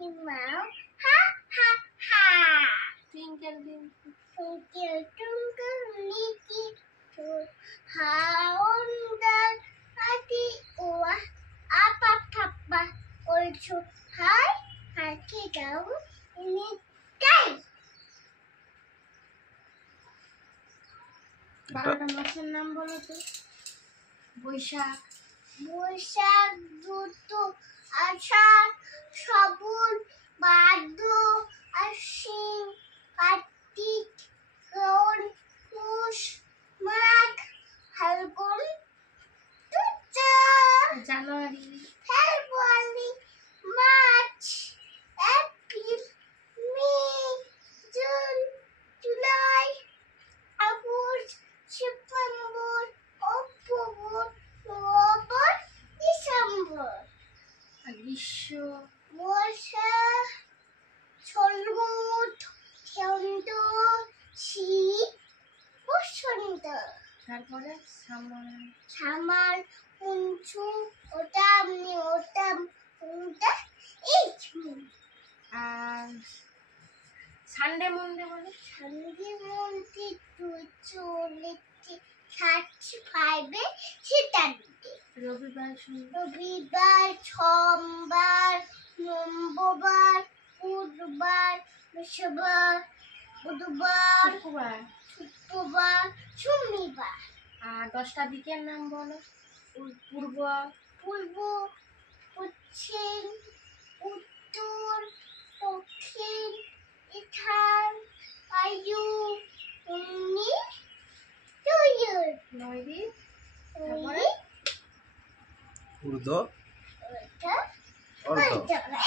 Mouse, ha ha ha. Twinkle twinkle. Twinkle twinkle little star, how wonderful the earth. Up up up up, also high, high down in the sky. Bangla মাসের নাম বলো তো। বৈশাখ, বৈশাখ, জ্যৈষ্ঠ, আষাঢ়, শ্রাবণ, ভাদ্র, আশ্বিন, কার্তিক, কার্তিক, পৌষ, মাঘ, ফাল্গুন, চৈত্র, January, February, March, April, May, June, July, August, September, October, November, December. গ্রীষ্ম, বর্ষা, শরৎ, হেমন্ত, শীত, বসন্ত। তারপরে সামার, পুঞ্চু, ওটাম, নিওটাম, উটা, ইচমু। আর সানডে মনডে বলে। সন্ধে মধ্যে তুই চলেছে 35-এ সেটাতে। রবিবার, রবিবার, সোমবার, মঙ্গলবার, বুধবার, বৃহস্পতিবার, বুধবার, শুক্রবার, শনিবার। আর 10টা দিকের নাম বলো। পূর্ব, পূর্ব, পশ্চিম, উত্তর, দক্ষিণ, ইথান, বায়ু, অগ্নি, জল। 9 দিক। তারপরে ঊর্ধ্ব, অর্ধ।